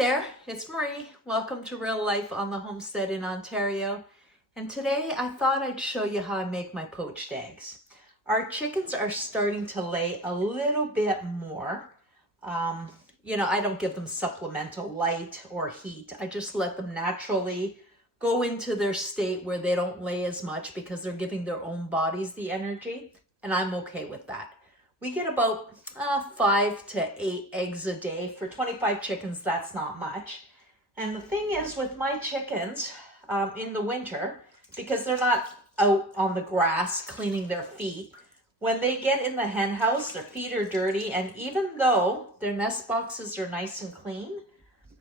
there, it's Marie. Welcome to Real Life on the Homestead in Ontario. And today I thought I'd show you how I make my poached eggs. Our chickens are starting to lay a little bit more. I don't give them supplemental light or heat. I just let them naturally go into their state where they don't lay as much because they're giving their own bodies the energy. And I'm okay with that. We get about 5 to 8 eggs a day. For 25 chickens, that's not much. And the thing is with my chickens in the winter, because they're not out on the grass cleaning their feet, when they get in the hen house, their feet are dirty. And even though their nest boxes are nice and clean,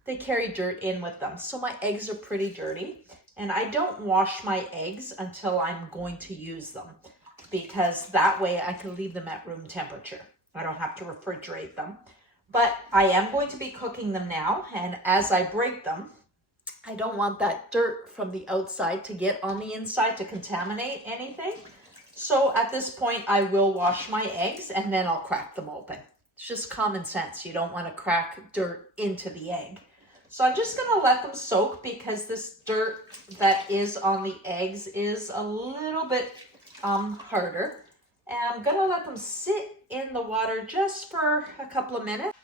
they carry dirt in with them. So my eggs are pretty dirty. And I don't wash my eggs until I'm going to use them, because that way I can leave them at room temperature. I don't have to refrigerate them. But I am going to be cooking them now, and as I break them, I don't want that dirt from the outside to get on the inside to contaminate anything. So at this point, I will wash my eggs and then I'll crack them open. It's just common sense. You don't want to crack dirt into the egg. So I'm just going to let them soak, because this dirt that is on the eggs is a little bit harder. And I'm gonna let them sit in the water just for a couple of minutes.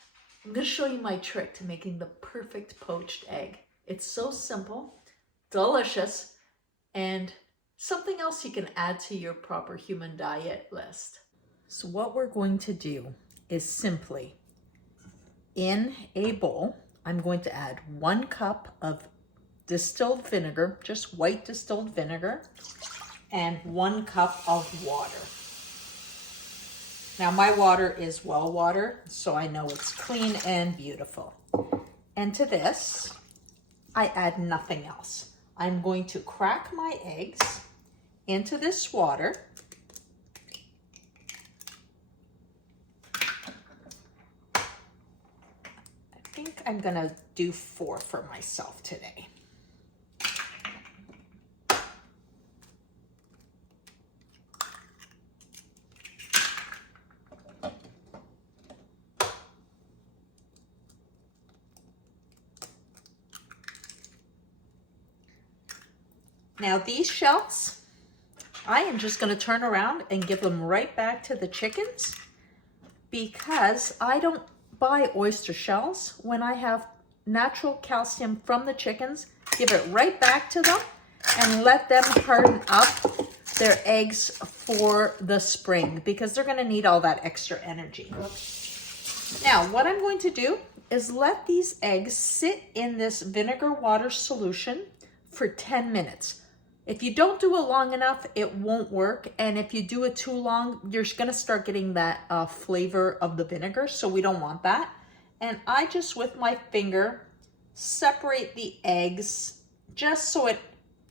I'm gonna show you my trick to making the perfect poached egg. It's so simple, delicious, and something else you can add to your proper human diet list. So what we're going to do is simply, in a bowl, I'm going to add 1 cup of distilled vinegar, just white distilled vinegar, and 1 cup of water. Now my water is well water, so I know it's clean and beautiful. And to this, I add nothing else. I'm going to crack my eggs into this water. I think I'm gonna do 4 for myself today. Now these shells, I am just going to turn around and give them right back to the chickens, because I don't buy oyster shells. When I have natural calcium from the chickens, give it right back to them and let them harden up their eggs for the spring, because they're going to need all that extra energy. Now what I'm going to do is let these eggs sit in this vinegar water solution for 10 minutes. If you don't do it long enough, it won't work. And if you do it too long, you're going to start getting that flavor of the vinegar. So we don't want that. And I just, with my finger, separate the eggs just so it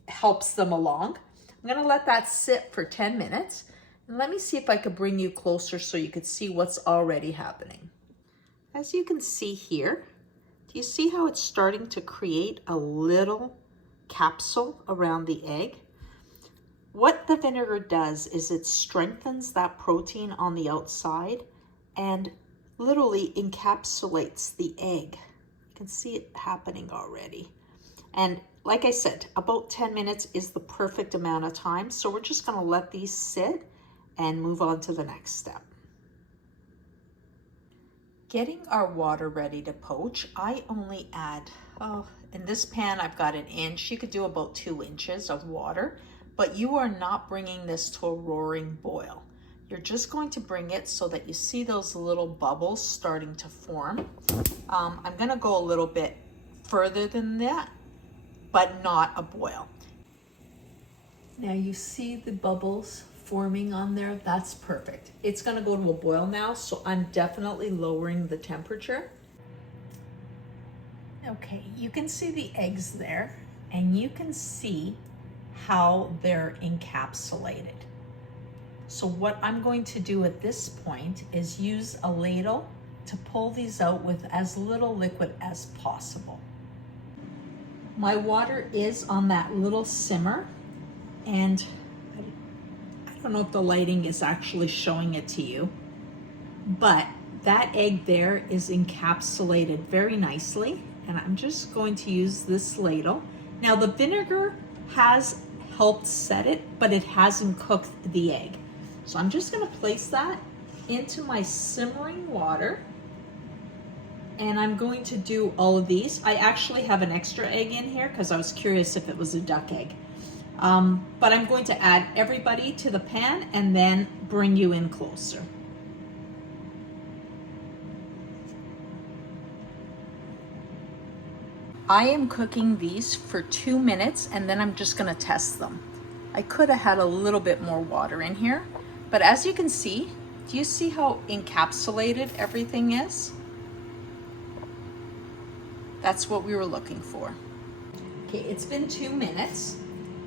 helps them along. I'm going to let that sit for 10 minutes. And let me see if I could bring you closer so you could see what's already happening. As you can see here, do you see how it's starting to create a little capsule around the egg? What the vinegar does is it strengthens that protein on the outside and literally encapsulates the egg. You can see it happening already. And like I said, about 10 minutes is the perfect amount of time. So we're just going to let these sit and move on to the next step. Getting our water ready to poach, I only add, in this pan I've got 1 inch. You could do about 2 inches of water, but you are not bringing this to a roaring boil. You're just going to bring it so that you see those little bubbles starting to form. I'm gonna go a little bit further than that, but not a boil. Now you see the bubbles forming on there. That's perfect. It's going to go to a boil now, so I'm definitely lowering the temperature. Okay, you can see the eggs there, and you can see how they're encapsulated. So what I'm going to do at this point is use a ladle to pull these out with as little liquid as possible. My water is on that little simmer, and I don't know if the lighting is actually showing it to you, but that egg there is encapsulated very nicely, and I'm just going to use this ladle. Now the vinegar has helped set it, but it hasn't cooked the egg. So I'm just gonna place that into my simmering water, and I'm going to do all of these. I actually have an extra egg in here because I was curious if it was a duck egg. But I'm going to add everybody to the pan and then bring you in closer. I am cooking these for 2 minutes and then I'm just gonna test them. I could have had a little bit more water in here, but as you can see, do you see how encapsulated everything is? That's what we were looking for. Okay, it's been 2 minutes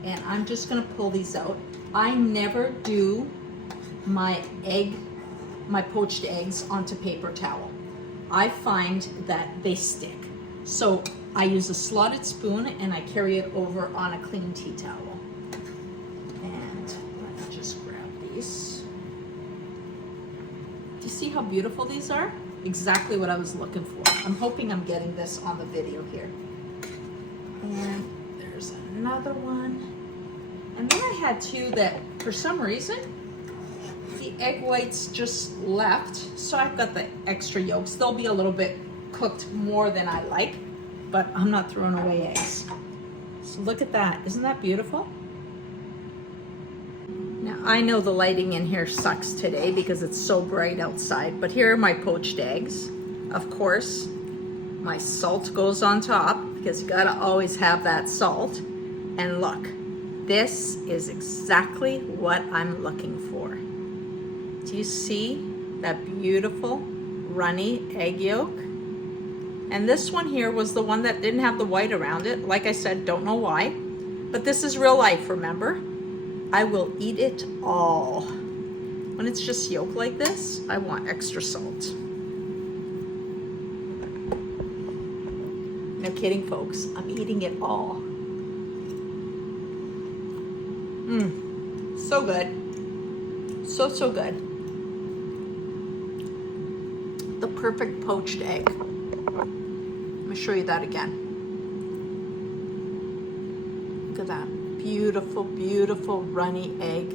and I'm just gonna pull these out. I never do my poached eggs onto paper towel. I find that they stick. So I use a slotted spoon and I carry it over on a clean tea towel. And let me just grab these. Do you see how beautiful these are? Exactly what I was looking for. I'm hoping I'm getting this on the video here. And there's another one. And then I had two that, for some reason, the egg whites just left. So I've got the extra yolks. They'll be a little bit cooked more than I like, but I'm not throwing away eggs. So look at that. Isn't that beautiful? Now, I know the lighting in here sucks today because it's so bright outside, but here are my poached eggs. Of course, my salt goes on top because you gotta always have that salt. And look, this is exactly what I'm looking for. Do you see that beautiful runny egg yolk? And this one here was the one that didn't have the white around it. Like I said, don't know why, but this is real life, remember? I will eat it all. When it's just yolk like this, I want extra salt. No kidding, folks. I'm eating it all. So good. So, so good. The perfect poached egg. Let me show you that again. Look at that. Beautiful, beautiful runny egg.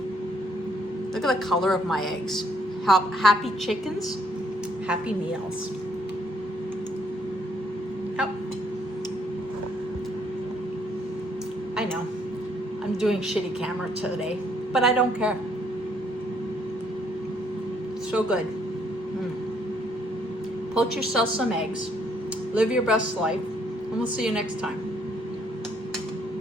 Look at the color of my eggs. Happy chickens, happy meals. Oh. I know, I'm doing shitty camera today, but I don't care. So good. Poach yourself some eggs. Live your best life, and we'll see you next time.